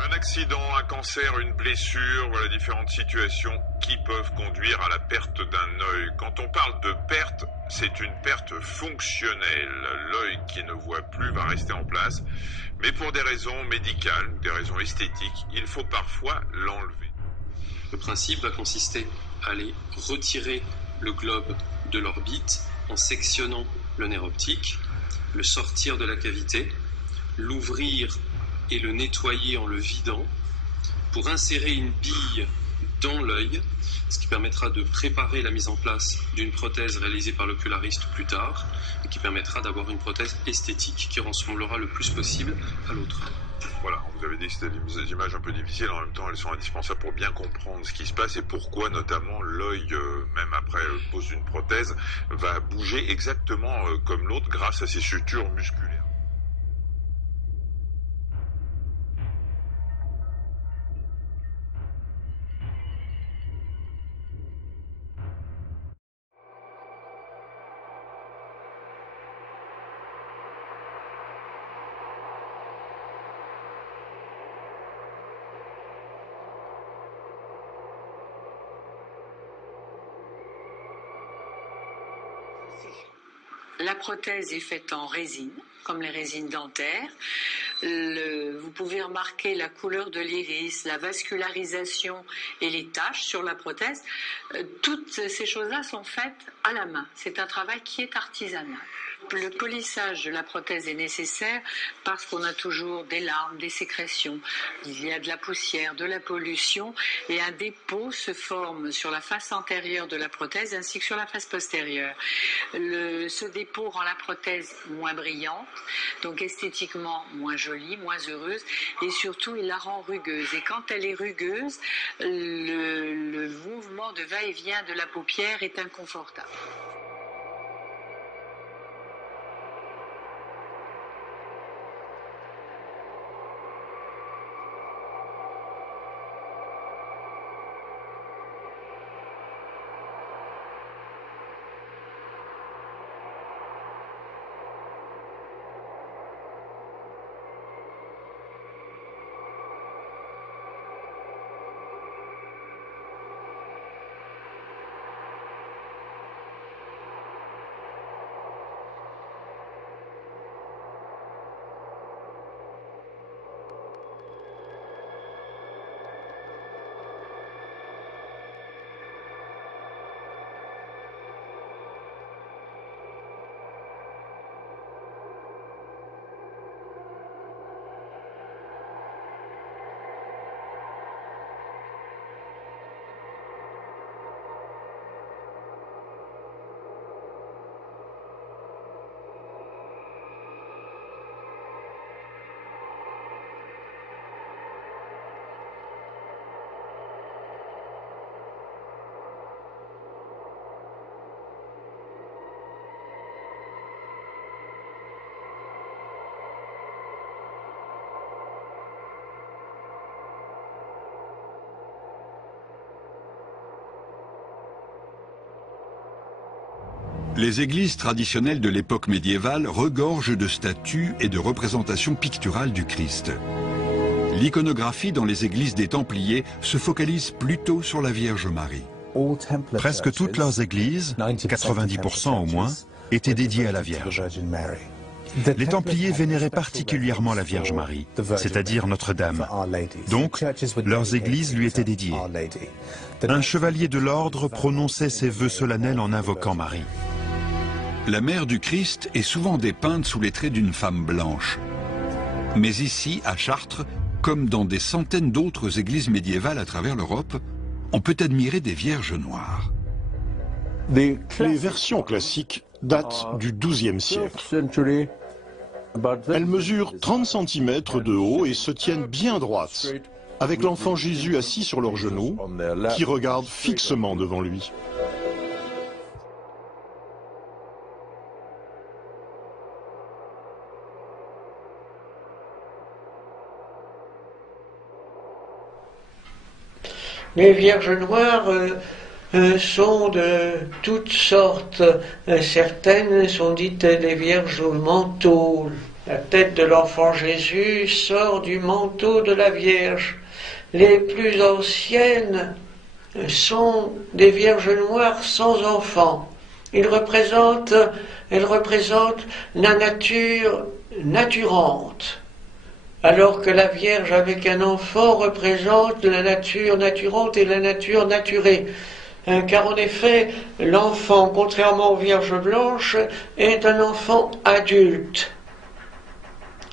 Un accident, un cancer, une blessure, voilà différentes situations qui peuvent conduire à la perte d'un œil. Quand on parle de perte, c'est une perte fonctionnelle. L'œil qui ne voit plus va rester en place, mais pour des raisons médicales, des raisons esthétiques, il faut parfois l'enlever. Le principe va consister à aller retirer le globe de l'orbite en sectionnant le nerf optique, le sortir de la cavité, l'ouvrir et le nettoyer en le vidant pour insérer une bille dans l'œil, ce qui permettra de préparer la mise en place d'une prothèse réalisée par l'oculariste plus tard et qui permettra d'avoir une prothèse esthétique qui ressemblera le plus possible à l'autre. Voilà, on vous avait dit que c'était des images un peu difficiles, en même temps elles sont indispensables pour bien comprendre ce qui se passe et pourquoi notamment l'œil, même après le pose d'une prothèse, va bouger exactement comme l'autre grâce à ses sutures musculaires. La prothèse est faite en résine, comme les résines dentaires. Vous pouvez remarquer la couleur de l'iris, la vascularisation et les taches sur la prothèse. Toutes ces choses-là sont faites à la main. C'est un travail qui est artisanal. Le polissage de la prothèse est nécessaire parce qu'on a toujours des larmes, des sécrétions. Il y a de la poussière, de la pollution et un dépôt se forme sur la face antérieure de la prothèse ainsi que sur la face postérieure. Ce dépôt rend la prothèse moins brillante, donc esthétiquement moins jolie, moins heureuse et surtout il la rend rugueuse. Et quand elle est rugueuse, le mouvement de va-et-vient de la paupière est inconfortable. Les églises traditionnelles de l'époque médiévale regorgent de statues et de représentations picturales du Christ. L'iconographie dans les églises des Templiers se focalise plutôt sur la Vierge Marie. Presque toutes leurs églises, 90% au moins, étaient dédiées à la Vierge. Les Templiers vénéraient particulièrement la Vierge Marie, c'est-à-dire Notre-Dame. Donc, leurs églises lui étaient dédiées. Un chevalier de l'ordre prononçait ses vœux solennels en invoquant Marie. La mère du Christ est souvent dépeinte sous les traits d'une femme blanche. Mais ici, à Chartres, comme dans des centaines d'autres églises médiévales à travers l'Europe, on peut admirer des vierges noires. Les versions classiques datent du XIIe siècle. Elles mesurent 30 cm de haut et se tiennent bien droites, avec l'enfant Jésus assis sur leurs genoux, qui regarde fixement devant lui. Les Vierges noires sont de toutes sortes. Certaines sont dites des Vierges au manteau La tête de l'enfant Jésus sort du manteau de la Vierge. Les plus anciennes sont des Vierges noires sans enfants. Elles représentent la nature naturante, alors que la Vierge avec un enfant représente la nature naturante et la nature naturée. Car en effet, l'enfant, contrairement aux Vierges blanches, est un enfant adulte.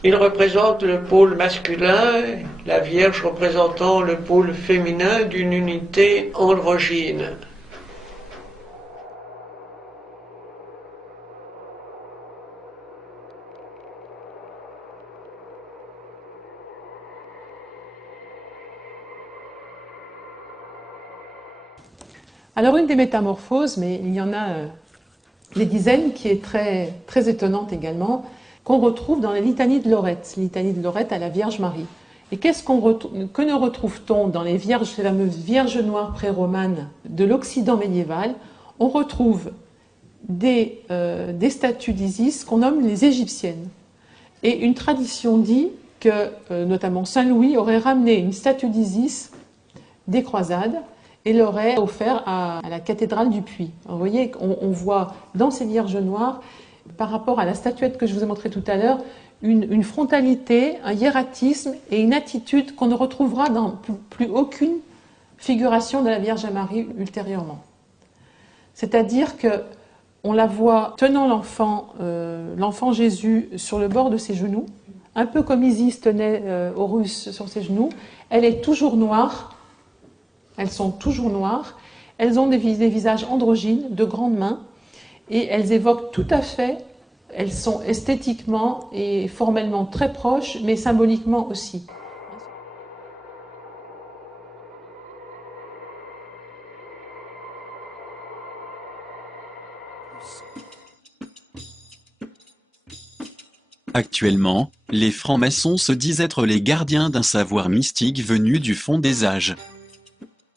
Il représente le pôle masculin, la Vierge représentant le pôle féminin d'une unité androgyne. Alors une des métamorphoses, mais il y en a des dizaines, qui est très, très étonnante également, qu'on retrouve dans la litanie de Lorette à la Vierge Marie. Et que ne retrouve-t-on dans les fameuses Vierges noires pré-romanes de l'Occident médiéval? On retrouve des statues d'Isis qu'on nomme les Égyptiennes. Et une tradition dit que, notamment Saint Louis, aurait ramené une statue d'Isis des croisades et l'aurait offert à la cathédrale du Puy. Alors, vous voyez, on voit dans ces Vierges noires, par rapport à la statuette que je vous ai montrée tout à l'heure, une frontalité, un hiératisme et une attitude qu'on ne retrouvera dans plus aucune figuration de la Vierge Marie ultérieurement. C'est-à-dire que on la voit tenant l'enfant Jésus sur le bord de ses genoux, un peu comme Isis tenait Horus sur ses genoux. Elle est toujours noire. Elles sont toujours noires, elles ont des visages androgynes, de grandes mains, et elles évoquent tout à fait, elles sont esthétiquement et formellement très proches, mais symboliquement aussi. Actuellement, les francs-maçons se disent être les gardiens d'un savoir mystique venu du fond des âges.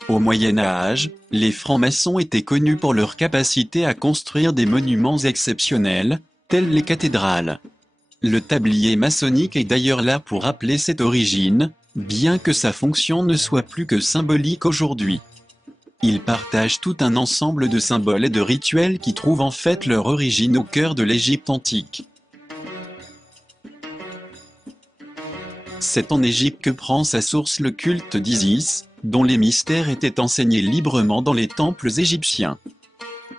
Au Moyen-Âge, les francs-maçons étaient connus pour leur capacité à construire des monuments exceptionnels, tels les cathédrales. Le tablier maçonnique est d'ailleurs là pour rappeler cette origine, bien que sa fonction ne soit plus que symbolique aujourd'hui. Ils partagent tout un ensemble de symboles et de rituels qui trouvent en fait leur origine au cœur de l'Égypte antique. C'est en Égypte que prend sa source le culte d'Isis, dont les mystères étaient enseignés librement dans les temples égyptiens.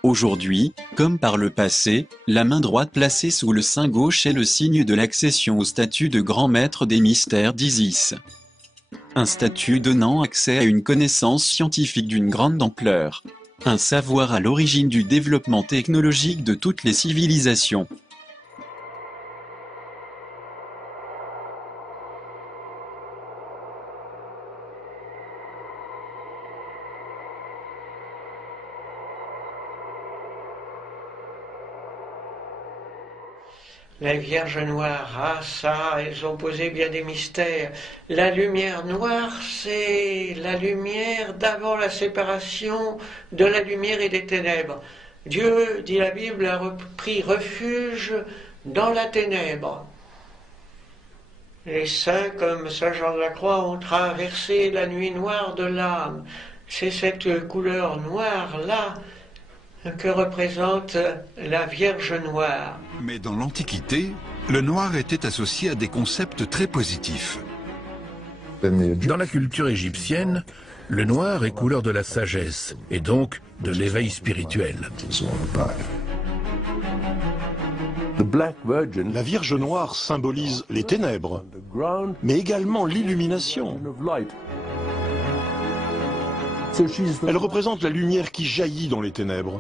Aujourd'hui, comme par le passé, la main droite placée sous le sein gauche est le signe de l'accession au statut de grand maître des mystères d'Isis. Un statut donnant accès à une connaissance scientifique d'une grande ampleur. Un savoir à l'origine du développement technologique de toutes les civilisations. Les Vierges noires, ah ça, elles ont posé bien des mystères. La lumière noire, c'est la lumière d'avant la séparation de la lumière et des ténèbres. Dieu, dit la Bible, a pris refuge dans la ténèbre. Les saints, comme Saint Jean de la Croix, ont traversé la nuit noire de l'âme. C'est cette couleur noire-là que représente la Vierge noire. Mais dans l'Antiquité, le noir était associé à des concepts très positifs. Dans la culture égyptienne, le noir est couleur de la sagesse et donc de l'éveil spirituel. La Vierge noire symbolise les ténèbres, mais également l'illumination. Elle représente la lumière qui jaillit dans les ténèbres,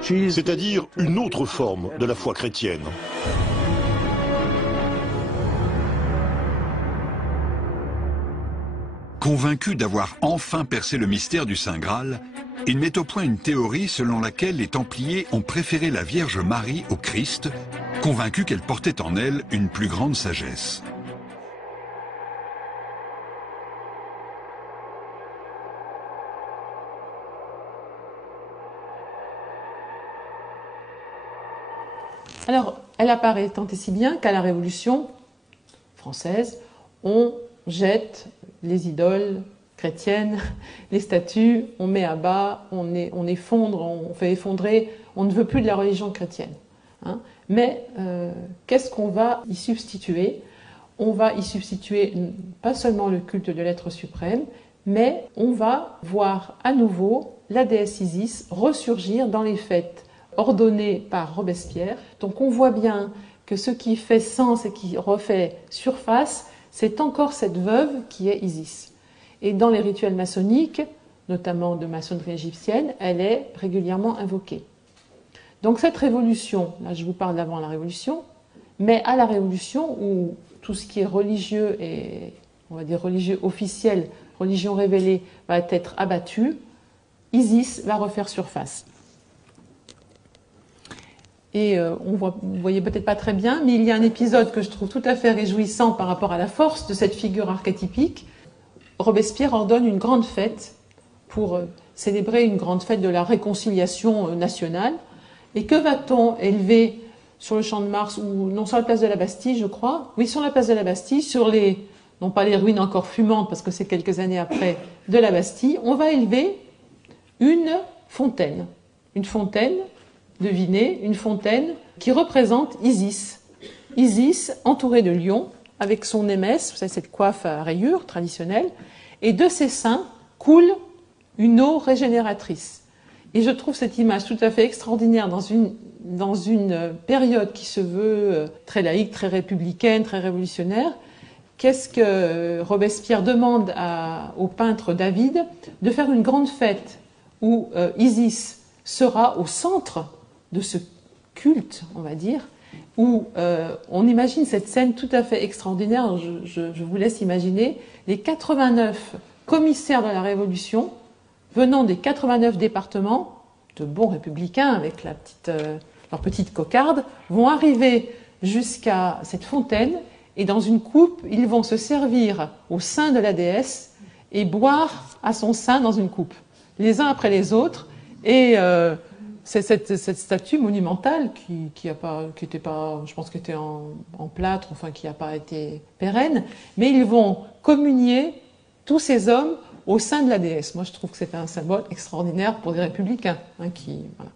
c'est-à-dire une autre forme de la foi chrétienne. Convaincu d'avoir enfin percé le mystère du Saint Graal, il met au point une théorie selon laquelle les Templiers ont préféré la Vierge Marie au Christ, convaincus qu'elle portait en elle une plus grande sagesse. Alors, Elle apparaît tant et si bien qu'à la Révolution française, on jette les idoles chrétiennes, les statues, on met à bas, on effondre, on fait effondrer, on ne veut plus de la religion chrétienne. Hein. Mais qu'est-ce qu'on va y substituer? On va y substituer pas seulement le culte de l'être suprême, mais on va voir à nouveau la déesse Isis ressurgir dans les fêtes ordonnées par Robespierre. Donc on voit bien que ce qui fait sens et qui refait surface, c'est encore cette veuve qui est Isis. Et dans les rituels maçonniques, notamment de maçonnerie égyptienne, elle est régulièrement invoquée. Donc cette révolution, là je vous parle d'avant la révolution, mais à la révolution où tout ce qui est religieux et, on va dire, religieux officiel, religion révélée, va être abattu, Isis va refaire surface. Et vous voyez peut-être pas très bien, mais il y a un épisode que je trouve tout à fait réjouissant par rapport à la force de cette figure archétypique. Robespierre ordonne une grande fête pour célébrer une grande fête de la réconciliation nationale. Et que va-t-on élever sur le Champ de Mars, ou non, sur la place de la Bastille, je crois? Oui, sur la place de la Bastille, sur les, non pas les ruines encore fumantes, parce que c'est quelques années après, de la Bastille, on va élever une fontaine. Une fontaine, devinez, une fontaine qui représente Isis. Isis entourée de lions, avec son émesse, vous savez, cette coiffe à rayures traditionnelle, et de ses seins coule une eau régénératrice. Et je trouve cette image tout à fait extraordinaire dans une période qui se veut très laïque, très républicaine, très révolutionnaire. Qu'est-ce que Robespierre demande au peintre David? De faire une grande fête où Isis sera au centre de ce culte, on va dire, où on imagine cette scène tout à fait extraordinaire. Je vous laisse imaginer les 89 commissaires de la Révolution venant des 89 départements, de bons républicains avec leur petite cocarde, vont arriver jusqu'à cette fontaine et dans une coupe, ils vont se servir au sein de la déesse et boire à son sein dans une coupe, les uns après les autres. Et c'est cette statue monumentale qui était pas, je pense, qui était en plâtre, enfin qui n'a pas été pérenne, mais ils vont communier tous ces hommes au sein de la déesse. Moi, je trouve que c'est un symbole extraordinaire pour les républicains. Voilà.